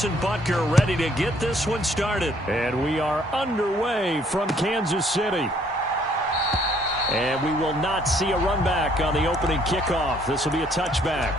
Harrison Butker ready to get this one started. And we are underway from Kansas City. And we will not see a run back on the opening kickoff. This will be a touchback.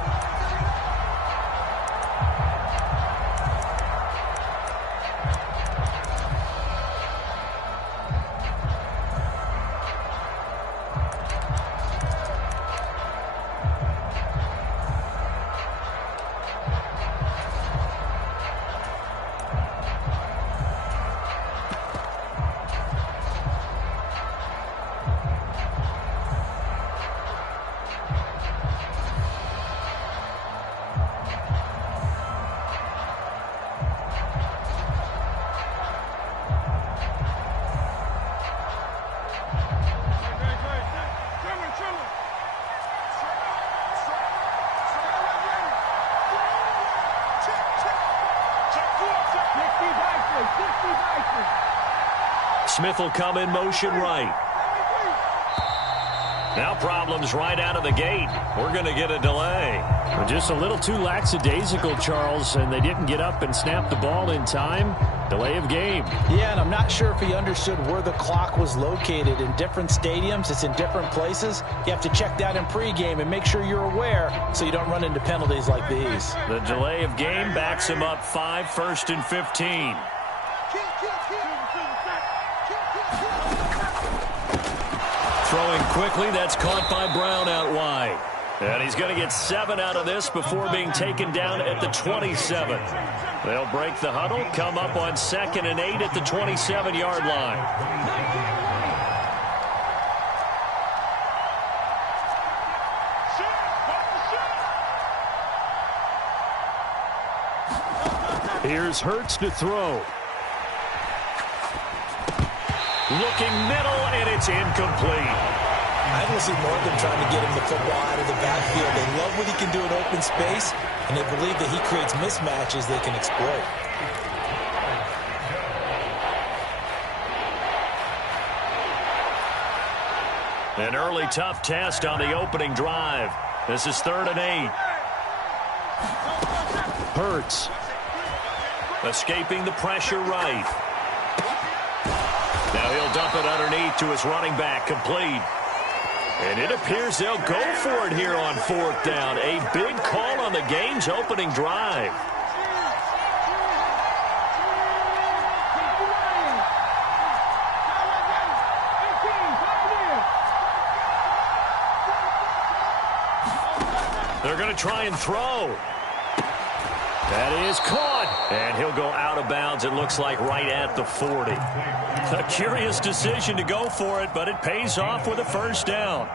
Smith will come in motion right. Now problems right out of the gate. We're going to get a delay. Just a little too lackadaisical, Charles, and they didn't get up and snap the ball in time. Delay of game. Yeah, and I'm not sure if he understood where the clock was located. In different stadiums, it's in different places. You have to check that in pregame and make sure you're aware so you don't run into penalties like these. The delay of game backs him up 5, 1st and 15. Throwing quickly, that's caught by Brown out wide. And he's going to get 7 out of this before being taken down at the 27. They'll break the huddle, come up on 2nd and 8 at the 27-yard line. Here's Hurts to throw. Looking middle, and it's incomplete. I don't see more of them trying to get him the football out of the backfield. They love what he can do in open space, and they believe that he creates mismatches they can exploit. An early tough test on the opening drive. This is 3rd and 8. Hurts. Escaping the pressure right. Now he'll dump it underneath to his running back, complete. And it appears they'll go for it here on 4th down. A big call on the game's opening drive. They're going to try and throw. That is caught. And he'll go out of bounds, it looks like, right at the 40. A curious decision to go for it, but it pays off with a 1st down.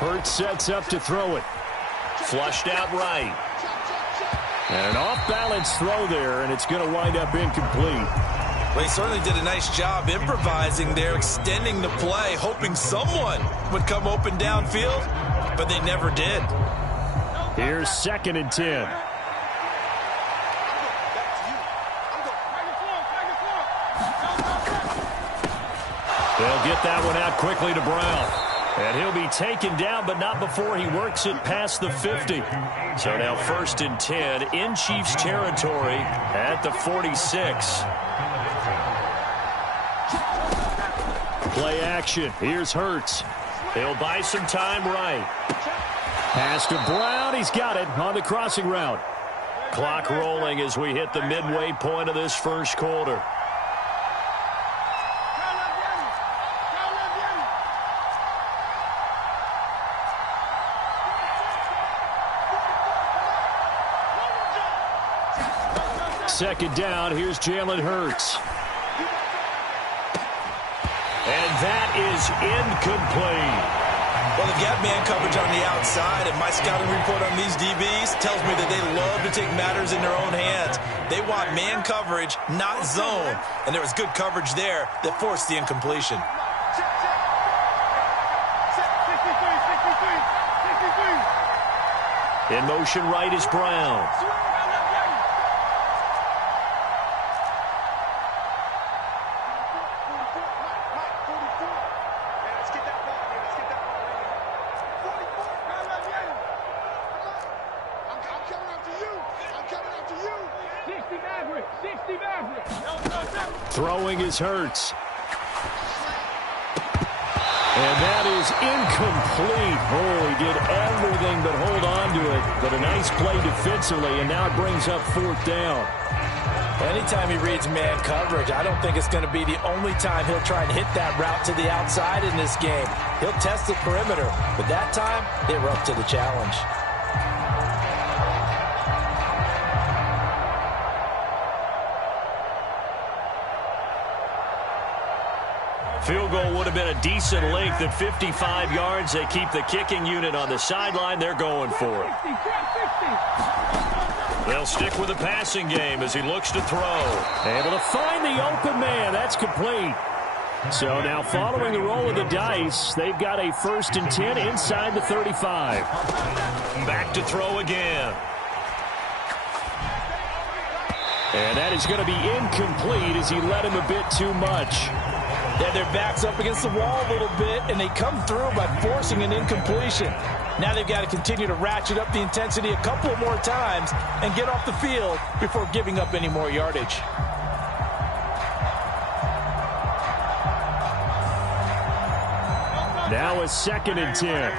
Hurts sets up to throw it. Flushed out right. And an off-balance throw there, and it's going to wind up incomplete. Well, he certainly did a nice job improvising there, extending the play, hoping someone would come open downfield, but they never did. Here's 2nd and 10. They'll get that one out quickly to Brown. And he'll be taken down, but not before he works it past the 50. So now 1st and 10 in Chiefs territory at the 46. Play action. Here's Hurts. He'll buy some time right. Pass to Brown. He's got it on the crossing route. Clock rolling as we hit the midway point of this 1st quarter. Second down, here's Jalen Hurts. And that is incomplete. Well, they've got man coverage on the outside, and my scouting report on these DBs tells me that they love to take matters in their own hands. They want man coverage, not zone. And there was good coverage there that forced the incompletion. In motion right is Brown. Throwing is Hurts. And that is incomplete. Oh, he did everything but hold on to it. But a nice play defensively, and now it brings up 4th down. Anytime he reads man coverage, I don't think it's going to be the only time he'll try and hit that route to the outside in this game. He'll test the perimeter, but that time, they were up to the challenge. Field goal would have been a decent length at 55 yards. They keep the kicking unit on the sideline. They're going for it. They'll stick with the passing game as he looks to throw. Able to find the open man. That's complete. So now following the roll of the dice, they've got a 1st and 10 inside the 35. Back to throw again. And that is going to be incomplete as he led him a bit too much. Yeah, their back's up against the wall a little bit, and they come through by forcing an incompletion. Now they've got to continue to ratchet up the intensity a couple more times and get off the field before giving up any more yardage. Now a 2nd and 10.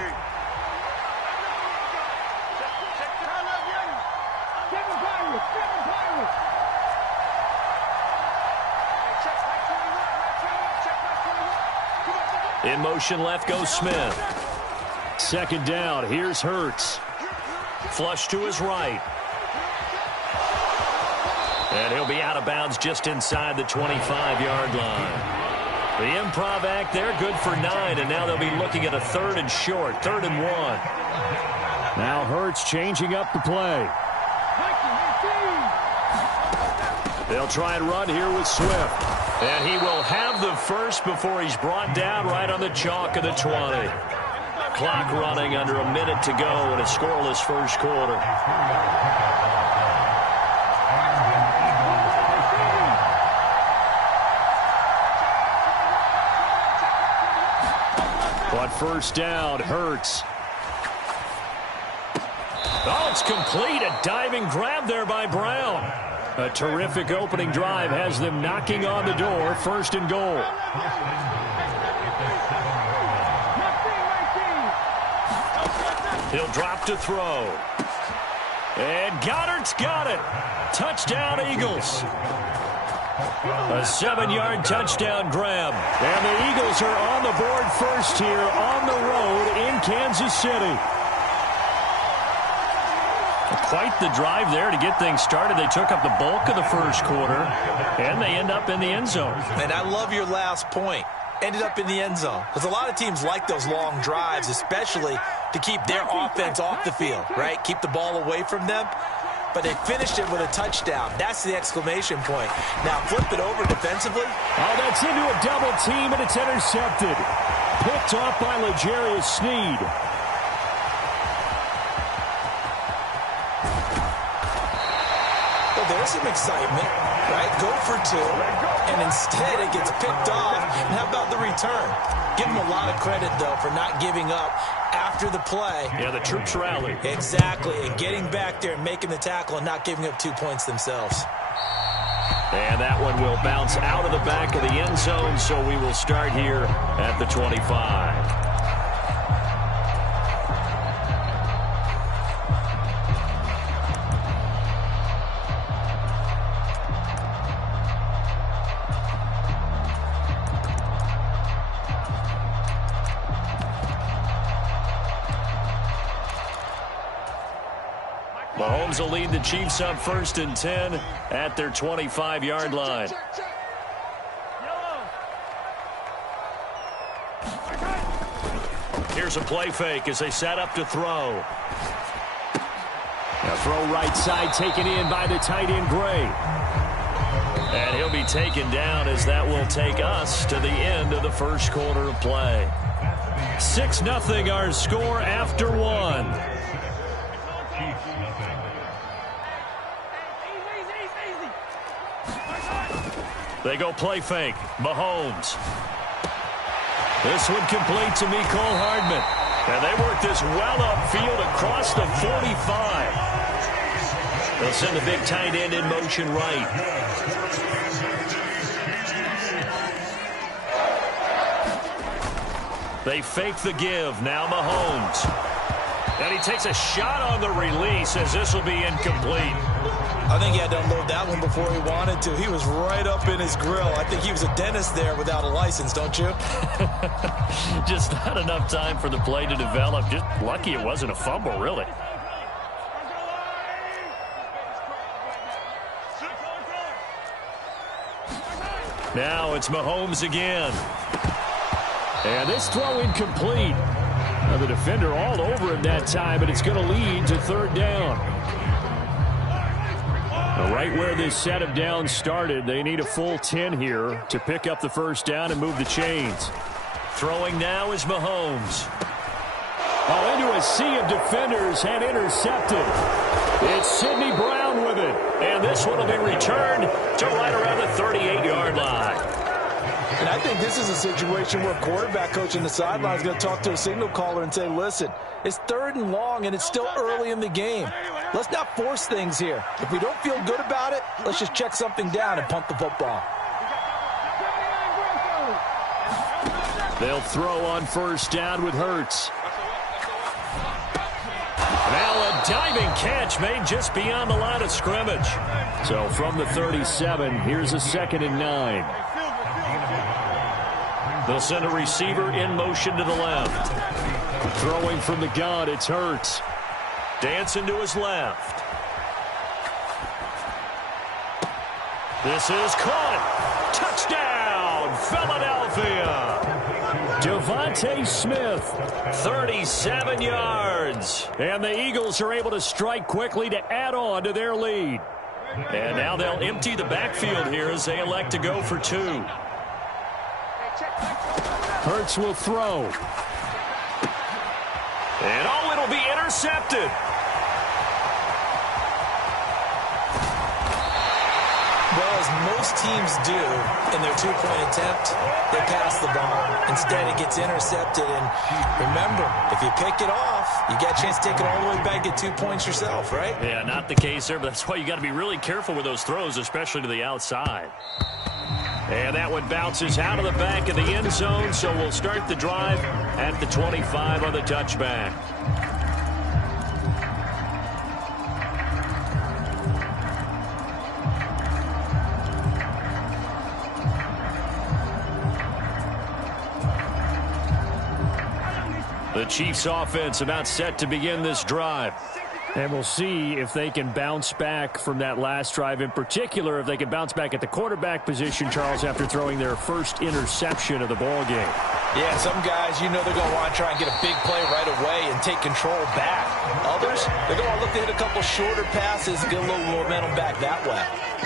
In motion left goes Smith. 2nd down. Here's Hurts. Flush to his right. And he'll be out of bounds just inside the 25-yard line. The improv act there, good for 9, and now they'll be looking at a 3rd and short, 3rd and 1. Now Hurts changing up the play. They'll try and run here with Swift. And he will have the first before he's brought down right on the chalk of the 20. Clock running under a minute to go in a scoreless first quarter. But 1st down, Hurts. Oh, it's complete. A diving grab there by Brown. A terrific opening drive has them knocking on the door. 1st and goal. He'll drop to throw. And Goddard's got it. Touchdown, Eagles. A 7-yard touchdown grab. And the Eagles are on the board first here on the road in Kansas City. Quite the drive there to get things started. They took up the bulk of the first quarter, and they end up in the end zone. And I love your last point. Ended up in the end zone. Because a lot of teams like those long drives, especially to keep their offense off the field, right? Keep the ball away from them. But they finished it with a touchdown. That's the exclamation point. Now flip it over defensively. Oh, that's into a double team, and it's intercepted. Picked off by L'Jarius Sneed. There's some excitement, right? Go for 2, and instead it gets picked off. And how about the return? Give them a lot of credit, though, for not giving up after the play. Yeah, the troops rally. Exactly, and getting back there and making the tackle and not giving up 2 points themselves. And that one will bounce out of the back of the end zone, so we will start here at the 25. Mahomes will lead the Chiefs up 1st and 10 at their 25-yard line. Here's a play fake as they set up to throw. Now throw right side taken in by the tight end Gray. And he'll be taken down as that will take us to the end of the first quarter of play. 6-0 our score after 1. They go play fake. Mahomes. This one complete to Mecole Hardman. And they work this well upfield across the 45. They'll send the big tight end in motion right. They fake the give. Now Mahomes. And he takes a shot on the release as this will be incomplete. I think he had to unload that one before he wanted to. He was right up in his grill. I think he was a dentist there without a license, don't you? Just not enough time for the play to develop. Just lucky it wasn't a fumble, really. Now it's Mahomes again. And this throw incomplete. Now the defender all over him that time, but it's going to lead to third down. Now right where this set of downs started, they need a full 10 here to pick up the first down and move the chains. Throwing now is Mahomes. Oh, into a sea of defenders and intercepted. It's Sidney Brown with it. And this one will be returned to right around the 38-yard line. And I think this is a situation where a quarterback coach on the sideline is going to talk to a signal caller and say, listen, it's 3rd and long and it's still early in the game. Let's not force things here. If we don't feel good about it, let's just check something down and punt the football. They'll throw on first down with Hurts. Now a diving catch made just beyond the line of scrimmage. So from the 37, here's a 2nd and 9. They'll send a receiver in motion to the left. Throwing from the gun, it's Hurts. Dancing to his left. This is caught. Touchdown, Philadelphia. Devontae Smith, 37 yards. And the Eagles are able to strike quickly to add on to their lead. And now they'll empty the backfield here as they elect to go for 2. Hurts will throw. And oh, it'll be intercepted. Well, as most teams do in their 2-point attempt, they pass the ball. Instead, it gets intercepted. And remember, if you pick it off, you get a chance to take it all the way back, get 2 points yourself, right? Yeah, not the case there, but that's why you got to be really careful with those throws, especially to the outside. And that one bounces out of the back of the end zone, so we'll start the drive at the 25 on the touchback. The Chiefs offense about set to begin this drive. And we'll see if they can bounce back from that last drive. In particular, if they can bounce back at the quarterback position, Charles, after throwing their first interception of the ball game. Yeah, some guys, you know they're going to want to try and get a big play right away and take control back. Others, they're going to look to hit a couple shorter passes, get a little momentum back that way.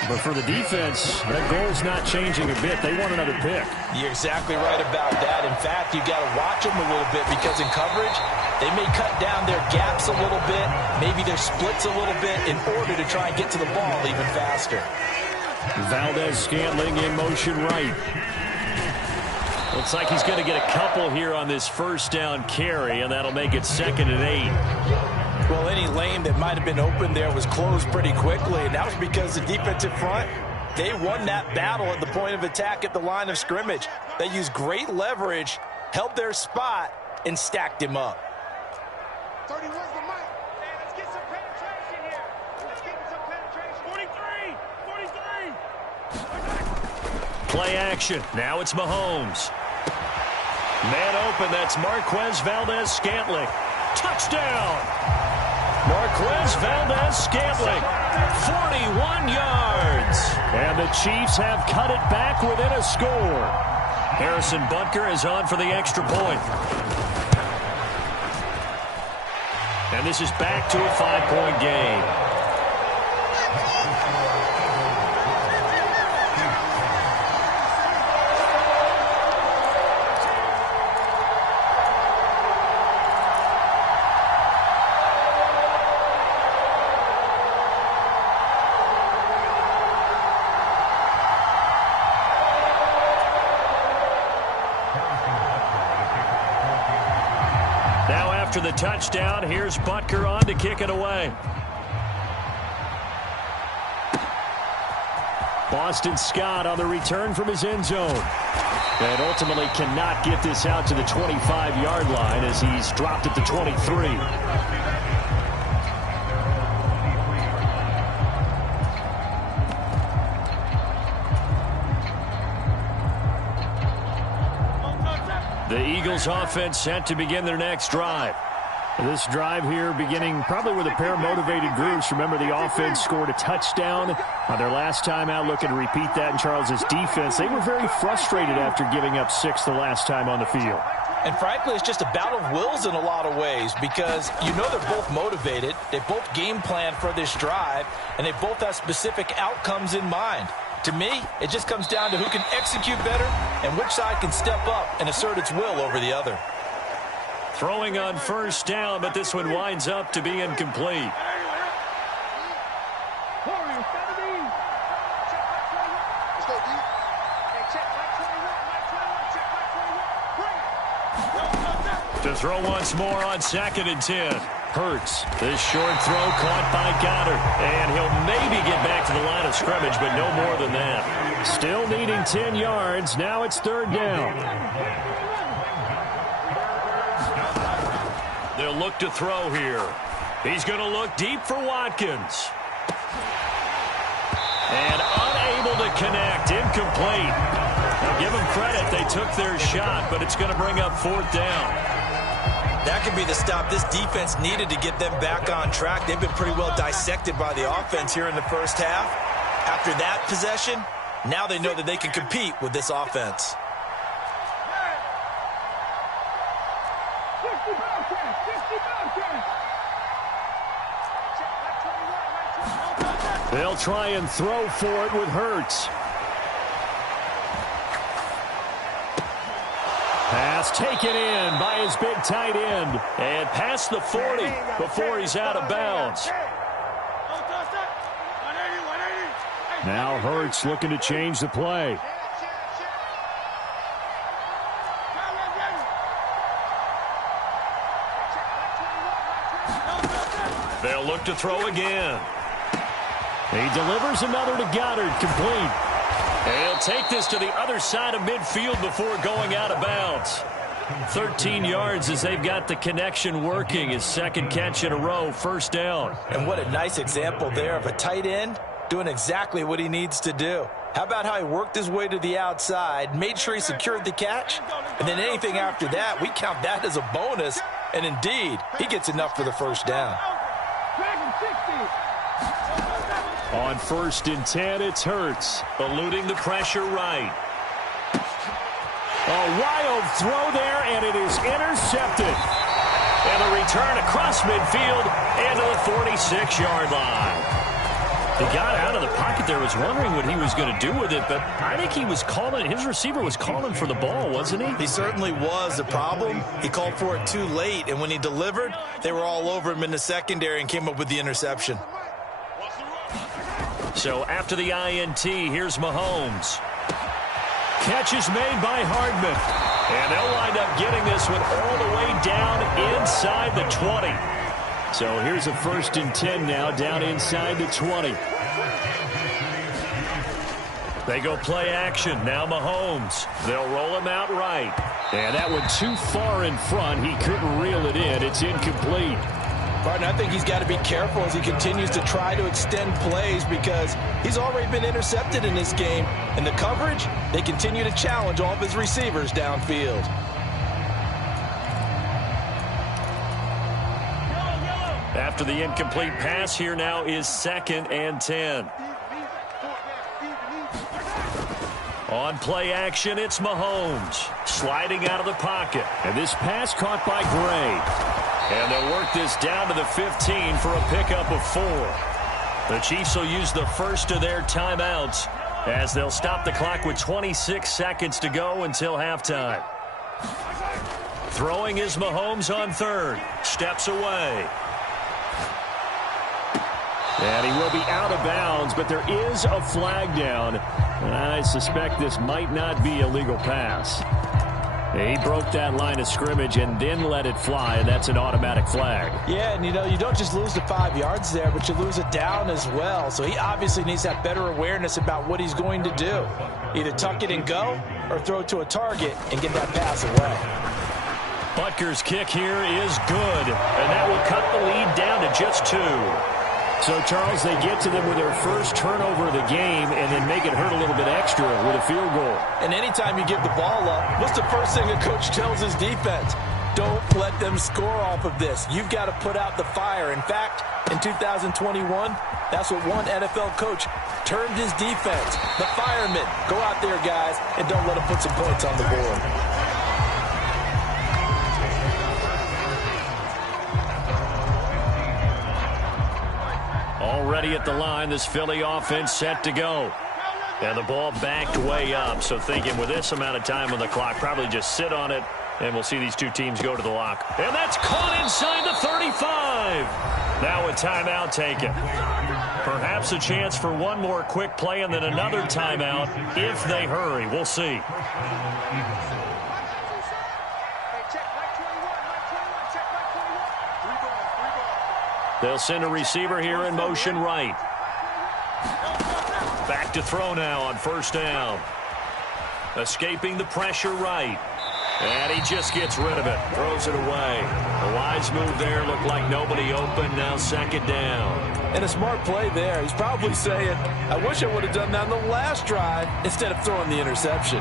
But for the defense, that goal's not changing a bit. They want another pick. You're exactly right about that. In fact, you've got to watch them a little bit because in coverage, they may cut down their gaps a little bit, maybe their splits a little bit in order to try and get to the ball even faster. Valdez-Scantling in motion right. Looks like he's going to get a couple here on this first down carry, and that'll make it 2nd and 8. Well, any lane that might have been open there was closed pretty quickly, and that was because the defensive front, they won that battle at the point of attack at the line of scrimmage. They used great leverage, held their spot, and stacked him up. 30, where's the mic? Hey, let's get some penetration here. Let's get some penetration. 43. Play action. Now it's Mahomes. Man open, that's Marquez Valdez-Scantling. Touchdown! Marquez Valdez-Scantling, 41 yards. And the Chiefs have cut it back within a score. Harrison Butker is on for the extra point. And this is back to a 5-point game. After the touchdown, here's Butker on to kick it away. Boston Scott on the return from his end zone. And ultimately cannot get this out to the 25-yard line as he's dropped at the 23. The Eagles offense set to begin their next drive. This drive here beginning probably with a pair of motivated groups. Remember, the offense scored a touchdown on their last time out. Looking to repeat that in Charles's defense. They were very frustrated after giving up 6 the last time on the field. And frankly, it's just a battle of wills in a lot of ways because you know they're both motivated. They both game plan for this drive, and they both have specific outcomes in mind. To me, it just comes down to who can execute better and which side can step up and assert its will over the other. Throwing on first down, but this one winds up to be incomplete. To throw once more on 2nd and 10. Hurts. This short throw caught by Goddard. And he'll maybe get back to the line of scrimmage, but no more than that. Still needing 10 yards. Now it's 3rd down. They'll look to throw here. He's going to look deep for Watkins. And unable to connect. Incomplete. Now give them credit. They took their shot, but it's going to bring up 4th down. That could be the stop this defense needed to get them back on track. They've been pretty well dissected by the offense here in the first half. After that possession, now they know that they can compete with this offense. They'll try and throw for it with Hurts. Pass taken in by his big tight end. And past the 40 before he's out of bounds. Now Hurts looking to change the play. They'll look to throw again. He delivers another to Goddard, complete. And he'll take this to the other side of midfield before going out of bounds. 13 yards as they've got the connection working. His 2nd catch in a row, 1st down. And what a nice example there of a tight end doing exactly what he needs to do. How about how he worked his way to the outside, made sure he secured the catch, and then anything after that, we count that as a bonus. And indeed, he gets enough for the 1st down. On 1st and 10, it's Hurts, eluding the pressure right. A wild throw there, and it is intercepted. And a return across midfield and to the 46-yard line. He got out of the pocket there, was wondering what he was going to do with it, but I think he was calling, his receiver was calling for the ball, wasn't he? He certainly was. The problem, he called for it too late, and when he delivered, they were all over him in the secondary and came up with the interception. So after the INT, here's Mahomes. Catch is made by Hardman. And they'll wind up getting this one all the way down inside the 20. So here's a 1st and 10 now, down inside the 20. They go play action. Now Mahomes. They'll roll him out right. And that one too far in front. He couldn't reel it in. It's incomplete. Martin, I think he's got to be careful as he continues to try to extend plays because he's already been intercepted in this game. And the coverage, they continue to challenge all of his receivers downfield. After the incomplete pass, here now is 2nd and 10. On play action, it's Mahomes. Sliding out of the pocket. And this pass caught by Gray. And they'll work this down to the 15 for a pickup of 4. The Chiefs will use the first of their timeouts as they'll stop the clock with 26 seconds to go until halftime. Throwing is Mahomes on 3rd. Steps away. And he will be out of bounds, but there is a flag down. And I suspect this might not be a legal pass. He broke that line of scrimmage and then let it fly, and that's an automatic flag. Yeah, and you don't just lose the 5 yards there, but you lose it down as well. So he obviously needs to have better awareness about what he's going to do. Either tuck it and go or throw it to a target and get that pass away. Butker's kick here is good, and that will cut the lead down to just 2. So, Charles, they get to them with their first turnover of the game and then make it hurt a little bit extra with a field goal. And anytime you give the ball up, what's the first thing a coach tells his defense? Don't let them score off of this. You've got to put out the fire. In fact, in 2021, that's what one NFL coach termed his defense. The firemen. Go out there, guys, and don't let them put some points on the board. Already at the line, this Philly offense set to go. And the ball backed way up. So thinking with this amount of time on the clock, probably just sit on it, and we'll see these two teams go to the lock. And that's caught inside the 35. Now a timeout taken. Perhaps a chance for one more quick play and then another timeout if they hurry. We'll see. They'll send a receiver here in motion right. Back to throw now on first down. Escaping the pressure right. And he just gets rid of it. Throws it away. A wise move there. Looked like nobody open. Now second down. And a smart play there. He's probably saying, I wish I would have done that on the last drive instead of throwing the interception.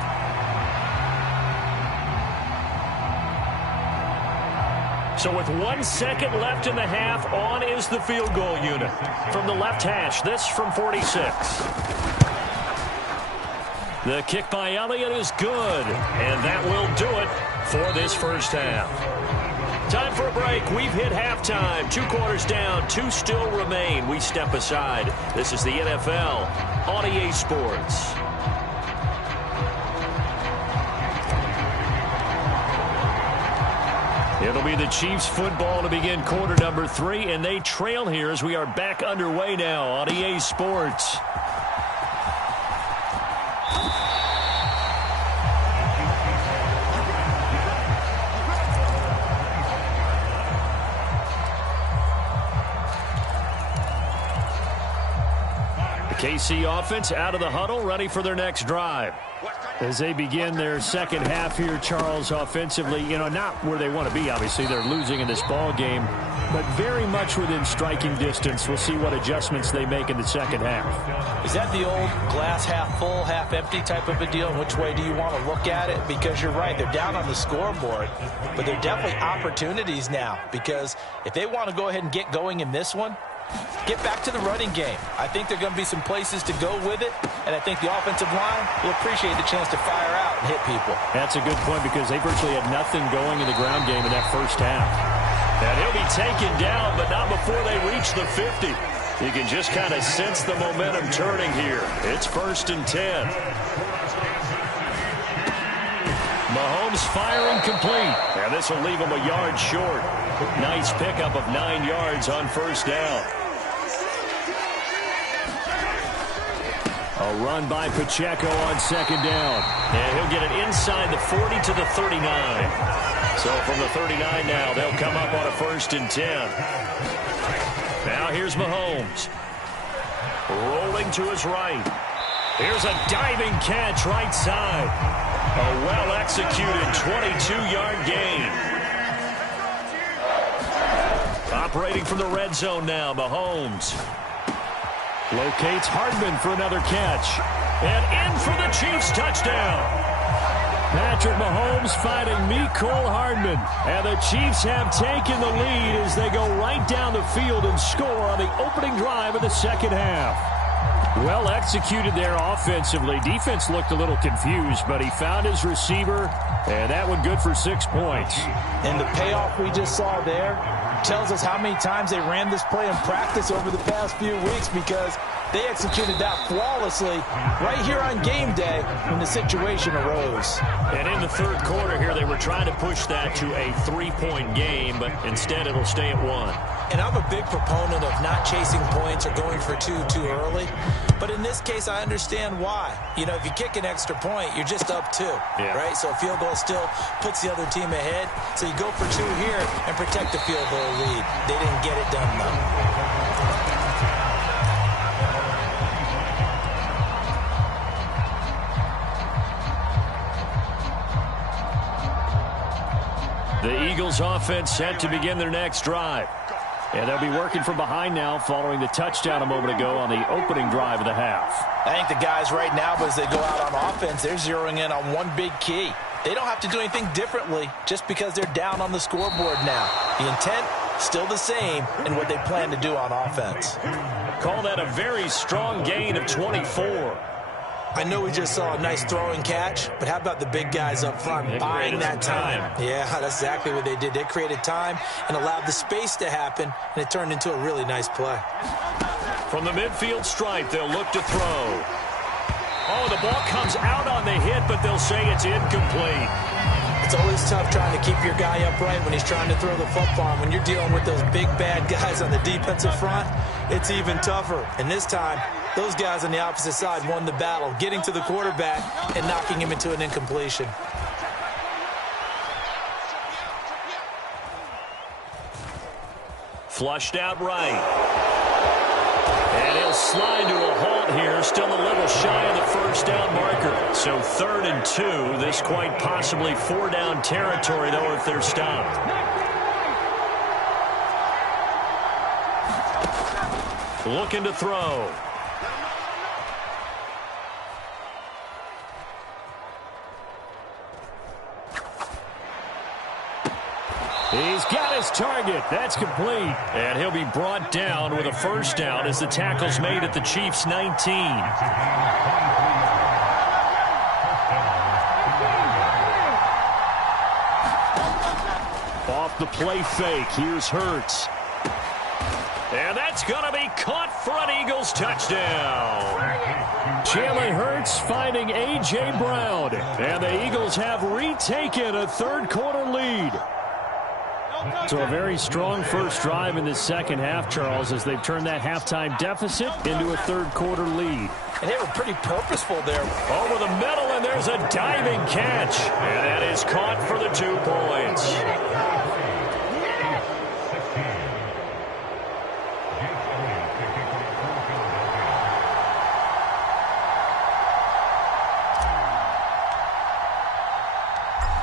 So with 1 second left in the half, on is the field goal unit. From the left hash, this from 46. The kick by Elliott is good, and that will do it for this first half. Time for a break. We've hit halftime. 2 quarters down, 2 still remain. We step aside. This is the NFL on EA Sports. It'll be the Chiefs football to begin quarter number 3, and they trail here as we are back underway now on EA Sports. The KC offense out of the huddle, ready for their next drive. As they begin their second half here, Charles, offensively, not where they want to be, obviously. They're losing in this ball game, but very much within striking distance. We'll see what adjustments they make in the second half. Is that the old glass half full, half empty type of a deal? And which way do you want to look at it? Because you're right, they're down on the scoreboard, but they're definitely opportunities now, because if they want to go ahead and get going in this one, get back to the running game. I think there are going to be some places to go with it, and I think the offensive line will appreciate the chance to fire out and hit people. That's a good point, because they virtually had nothing going in the ground game in that first half. And he'll be taken down, but not before they reach the 50. You can just kind of sense the momentum turning here. It's 1st and 10. Mahomes firing complete. And this will leave him a yard short. Nice pickup of 9 yards on first down. A run by Pacheco on second down. And he'll get it inside the 40 to the 39. So from the 39 now, they'll come up on a 1st and 10. Now here's Mahomes. Rolling to his right. Here's a diving catch right side. A well-executed 22-yard gain. Operating from the red zone now, Mahomes. Locates Hardman for another catch. And in for the Chiefs touchdown. Patrick Mahomes fighting Mecole Hardman. And the Chiefs have taken the lead as they go right down the field and score on the opening drive of the second half. Well executed there offensively. Defense looked a little confused, but he found his receiver, and that one good for 6 points. And the payoff we just saw there tells us how many times they ran this play in practice over the past few weeks, because They executed that flawlessly right here on game day when the situation arose. And in the third quarter here, they were trying to push that to a 3-point game, but instead it'll stay at 1. And I'm a big proponent of not chasing points or going for two too early. But in this case, I understand why. You know, if you kick an extra point, you're just up 2, right? So a field goal still puts the other team ahead. So you go for 2 here and protect the field goal lead. They didn't get it done, though. The Eagles offense set to begin their next drive. And they'll be working from behind now following the touchdown a moment ago on the opening drive of the half. I think the guys right now, as they go out on offense, they're zeroing in on one big key. They don't have to do anything differently just because they're down on the scoreboard now. The intent, still the same in what they plan to do on offense. Call that a very strong gain of 24. I know we just saw a nice throwing catch, but how about the big guys up front buying that time? Yeah, that's exactly what they did. They created time and allowed the space to happen, and it turned into a really nice play. From the midfield stripe, they'll look to throw. Oh, the ball comes out on the hit, but they'll say it's incomplete. It's always tough trying to keep your guy upright when he's trying to throw the football. When you're dealing with those big, bad guys on the defensive front, it's even tougher. And this time, those guys on the opposite side won the battle, getting to the quarterback and knocking him into an incompletion. Flushed out right. And he'll slide to a halt here, still a little shy of the first down marker. So 3rd and 2, this quite possibly 4-down territory, though, if they're stopped. Looking to throw. He's got his target. That's complete. And he'll be brought down with a first down as the tackle's made at the Chiefs' 19. Off the play fake. Here's Hurts. And that's going to be caught for an Eagles touchdown. Jalen Hurts finding A.J. Brown. And the Eagles have retaken a third-quarter lead. So a very strong first drive in the second half, Charles, as they've turned that halftime deficit into a third-quarter lead. And they were pretty purposeful there. Over the middle, and there's a diving catch. And that is caught for the 2 points.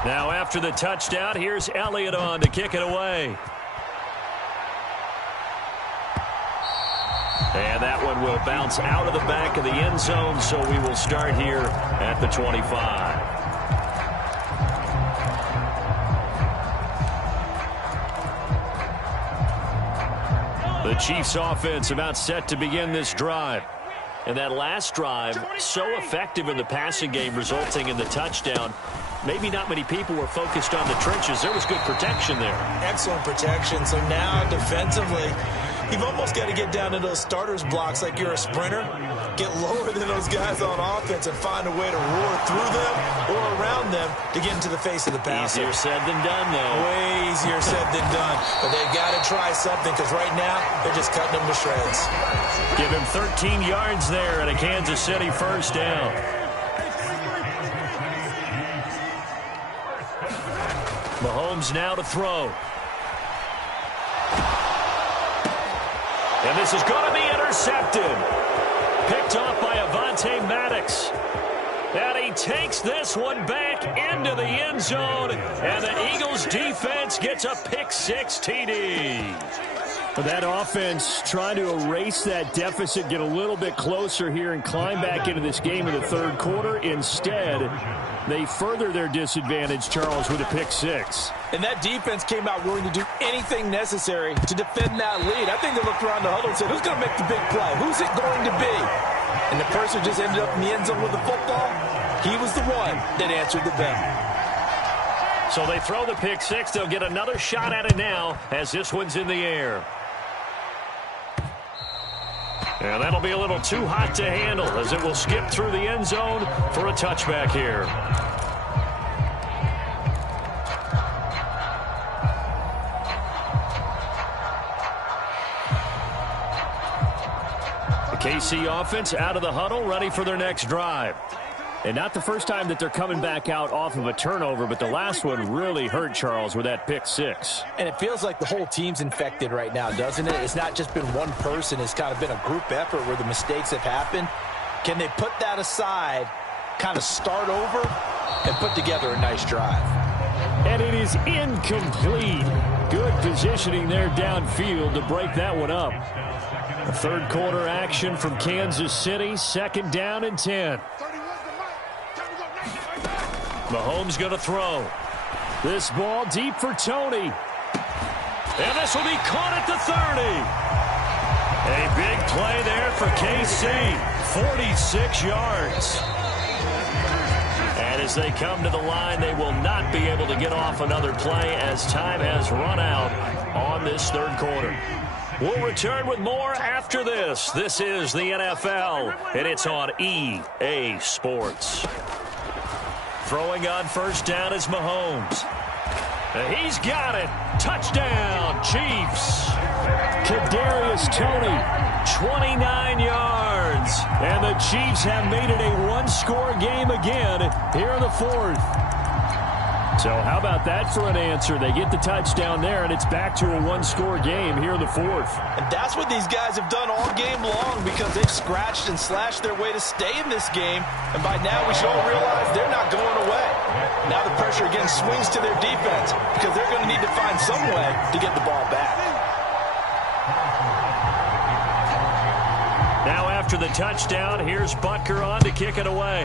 Now after the touchdown, here's Elliott on to kick it away. And that one will bounce out of the back of the end zone, so we will start here at the 25. The Chiefs offense about set to begin this drive. And that last drive, so effective in the passing game, resulting in the touchdown. Maybe not many people were focused on the trenches. There was good protection there. Excellent protection. So now defensively, you've almost got to get down to those starters blocks like you're a sprinter. Get lower than those guys on offense and find a way to roar through them or around them to get into the face of the passer. Easier said than done, though. Way easier said than done. But they've got to try something because right now they're just cutting them to shreds. Give him 13 yards there and a Kansas City first down. Mahomes now to throw. And this is going to be intercepted. Picked off by Avonte Maddox. And he takes this one back into the end zone. And the Eagles defense gets a pick-6 TD. That offense trying to erase that deficit, get a little bit closer here and climb back into this game in the third quarter. Instead, they further their disadvantage, Charles, with a pick-6. And that defense came out willing to do anything necessary to defend that lead. I think they looked around the huddle and said, who's going to make the big play? Who's it going to be? And the person just ended up in the end zone with the football. He was the one that answered the bell. So they throw the pick-6. They'll get another shot at it now as this one's in the air. And that'll be a little too hot to handle as it will skip through the end zone for a touchback here. The KC offense out of the huddle, ready for their next drive. And not the first time that they're coming back out off of a turnover, but the last one really hurt, Charles, with that pick six. And it feels like the whole team's infected right now, doesn't it? It's not just been one person. It's kind of been a group effort where the mistakes have happened. Can they put that aside, kind of start over, and put together a nice drive? And it is incomplete. Good positioning there downfield to break that one up. A third quarter action from Kansas City, 2nd down and 10. Mahomes going to throw. This ball deep for Tony. And this will be caught at the 30. A big play there for KC. 46 yards. And as they come to the line, they will not be able to get off another play as time has run out on this third quarter. We'll return with more after this. This is the NFL, and it's on EA Sports. Throwing on first down is Mahomes. He's got it. Touchdown, Chiefs. Kadarius Toney, 29 yards. And the Chiefs have made it a one-score game again here in the fourth. So how about that for an answer? They get the touchdown there, and it's back to a one-score game here in the fourth. And that's what these guys have done all game long because they've scratched and slashed their way to stay in this game. And by now we should all realize they're not going away. Now the pressure again swings to their defense because they're going to need to find some way to get the ball back. Now after the touchdown, here's Butker on to kick it away.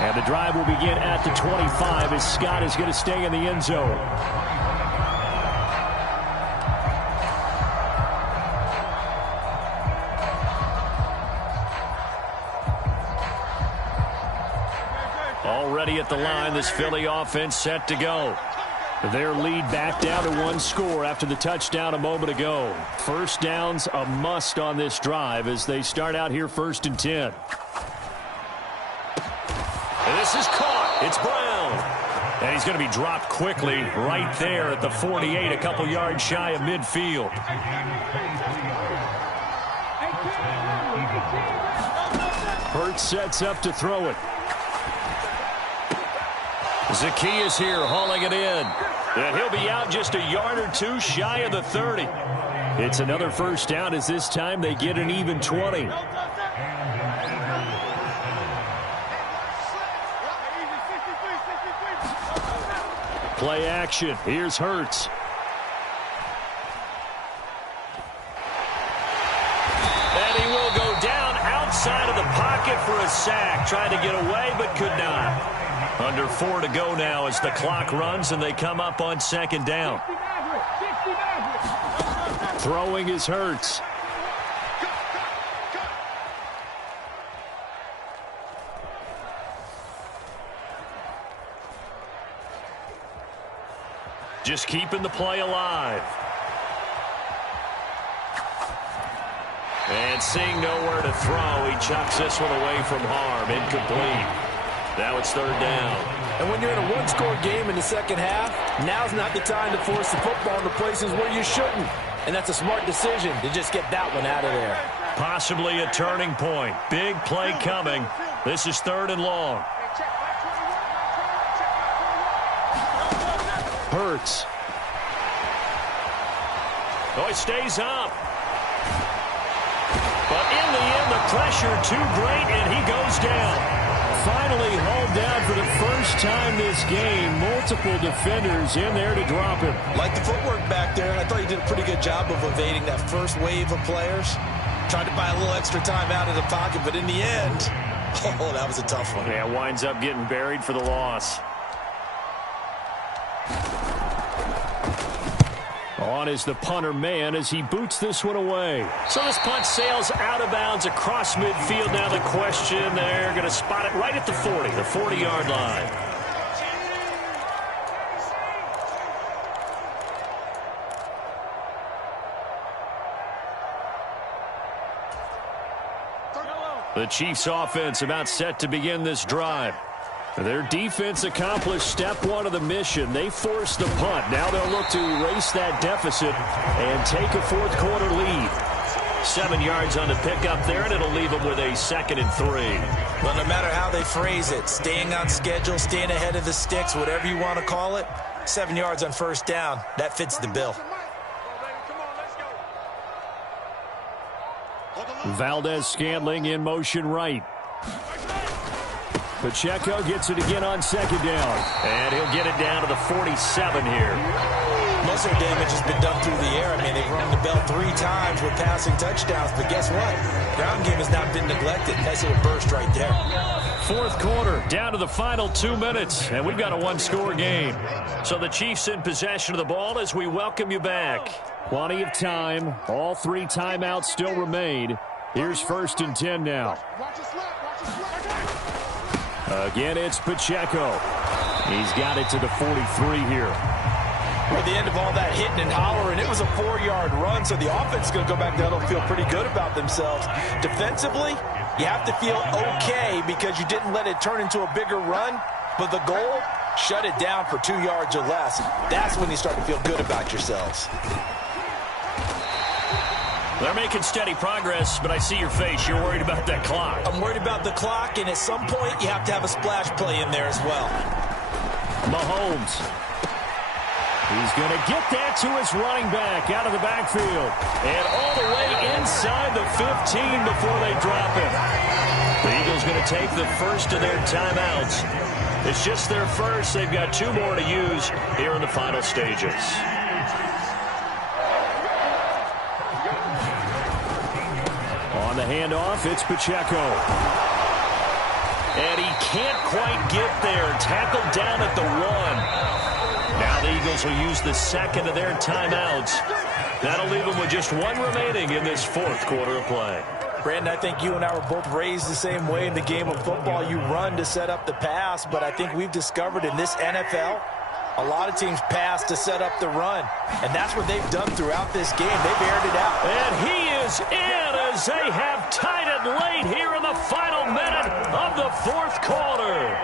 And the drive will begin at the 25 as Scott is going to stay in the end zone. Already at the line, this Philly offense set to go. Their lead back down to one score after the touchdown a moment ago. First down's a must on this drive as they start out here 1st and 10. And this is caught. It's Brown. And he's going to be dropped quickly right there at the 48, a couple yards shy of midfield. Hurts sets up to throw it. Zacchaeus here hauling it in. And he'll be out just a yard or two shy of the 30. It's another first down as this time they get an even 20. Play action. Here's Hurts. And he will go down outside of the pocket for a sack. Trying to get away, but could not. Under 4 to go now as the clock runs and they come up on 2nd down. Throwing is Hurts. Just keeping the play alive. And seeing nowhere to throw, he chucks this one away from harm. Incomplete. Now it's 3rd down. And when you're in a one-score game in the second half, now's not the time to force the football into places where you shouldn't. And that's a smart decision to just get that one out of there. Possibly a turning point. Big play coming. This is 3rd and long. Hurts. Oh, he stays up. But in the end, the pressure too great, and he goes down. Finally hauled down for the first time this game. Multiple defenders in there to drop him. Like the footwork back there, I thought he did a pretty good job of evading that first wave of players. Tried to buy a little extra time out of the pocket, but in the end, oh, that was a tough one. Yeah, winds up getting buried for the loss. On is the punter man as he boots this one away. So this punt sails out of bounds across midfield. Now the question, they're going to spot it right at the 40, the 40-yard line. The Chiefs offense about set to begin this drive. Their defense accomplished step one of the mission. They forced the punt. Now they'll look to erase that deficit and take a fourth quarter lead. 7 yards on the pickup there, and it'll leave them with a 2nd and 3. Well, no matter how they phrase it, staying on schedule, staying ahead of the sticks, whatever you want to call it, 7 yards on first down, that fits the bill. Valdez-Scantling in motion right. Pacheco gets it again on 2nd down. And he'll get it down to the 47 here. Most of their damage has been done through the air. I mean, they've rung the bell 3 times with passing touchdowns. But guess what? Ground game has not been neglected. Nice little burst right there. Fourth quarter, down to the final 2 minutes. And we've got a one-score game. So the Chiefs in possession of the ball as we welcome you back. Plenty of time. All 3 timeouts still remain. Here's 1st and 10 now. Again, it's Pacheco. He's got it to the 43 here. At the end of all that hitting and hollering, it was a 4-yard run, so the offense is going to go back down and feel pretty good about themselves. Defensively, you have to feel okay because you didn't let it turn into a bigger run, but the goal, shut it down for 2 yards or less. That's when you start to feel good about yourselves. They're making steady progress, but I see your face. You're worried about that clock. I'm worried about the clock, and at some point, you have to have a splash play in there as well. Mahomes. He's going to get that to his running back out of the backfield. And all the way inside the 15 before they drop him. The Eagles going to take the first of their timeouts. It's just their first. They've got 2 more to use here in the final stages. On the handoff, it's Pacheco. And he can't quite get there. Tackled down at the 1. Now the Eagles will use the 2nd of their timeouts. That'll leave them with just 1 remaining in this 4th quarter of play. Brandon, I think you and I were both raised the same way in the game of football. You run to set up the pass, but I think we've discovered in this NFL, a lot of teams pass to set up the run. And that's what they've done throughout this game. They've aired it out. And he is in as they have tied it late here in the final minute of the 4th quarter.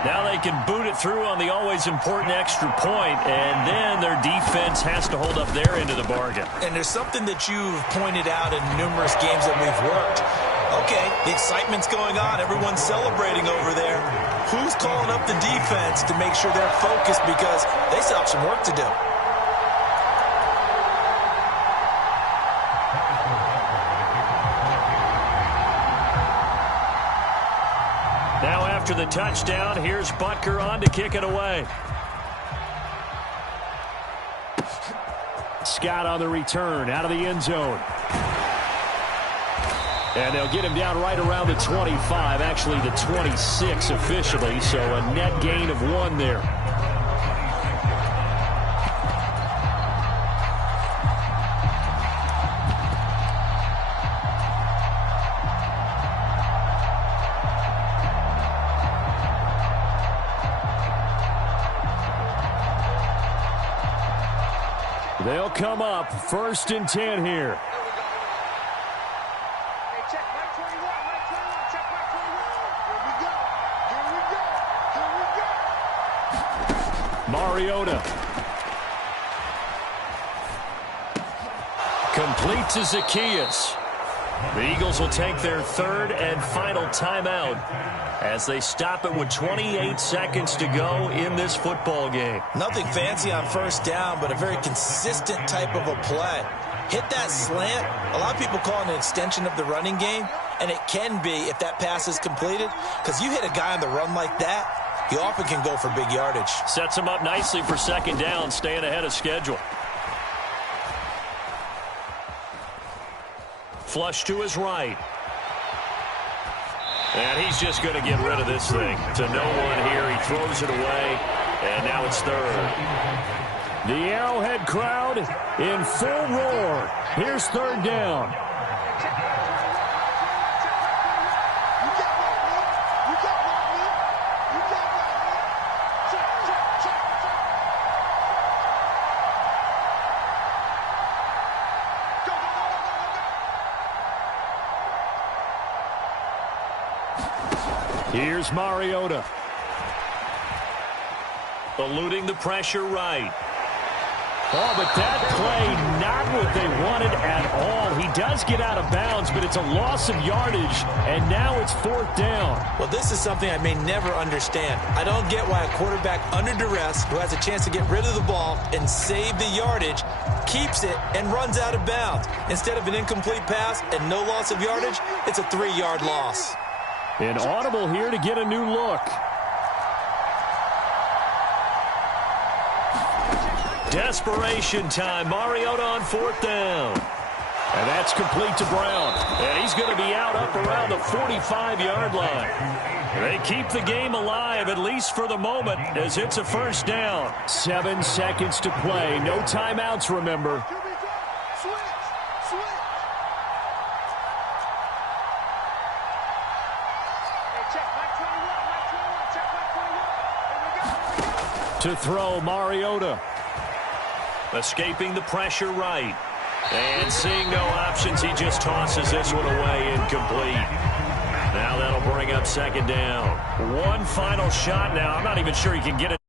Now they can boot it through on the always important extra point, and then their defense has to hold up their end of the bargain. And there's something that you've pointed out in numerous games that we've worked. Okay, the excitement's going on. Everyone's celebrating over there. Who's calling up the defense to make sure they're focused because they still have some work to do? Now after the touchdown, here's Butker on to kick it away. Scott on the return out of the end zone. And they'll get him down right around the 25, actually the 26 officially, so a net gain of 1 there. They'll come up 1st and 10 here. Mariota. Complete to Zacchaeus. The Eagles will take their 3rd and final timeout as they stop it with 28 seconds to go in this football game. Nothing fancy on first down, but a very consistent type of a play. Hit that slant. A lot of people call it an extension of the running game, and it can be if that pass is completed, because you hit a guy on the run like that, he often can go for big yardage. Sets him up nicely for 2nd down, staying ahead of schedule. Flush to his right. And he's just going to get rid of this thing. To no one here. He throws it away. And now it's 3rd. The Arrowhead crowd in full roar. Here's 3rd down. Here's Mariota. Eluding the pressure right. Oh, but that play, not what they wanted at all. He does get out of bounds, but it's a loss of yardage, and now it's 4th down. Well, this is something I may never understand. I don't get why a quarterback under duress who has a chance to get rid of the ball and save the yardage keeps it and runs out of bounds. Instead of an incomplete pass and no loss of yardage, it's a 3-yard loss. An audible here to get a new look. Desperation time. Mariota on 4th down. And that's complete to Brown. And he's going to be out up around the 45-yard line. They keep the game alive, at least for the moment, as it's a 1st down. 7 seconds to play. No timeouts, remember. To throw, Mariota. Escaping the pressure right. And seeing no options, he just tosses this one away, incomplete. Now that'll bring up 2nd down. One final shot now. I'm not even sure he can get it.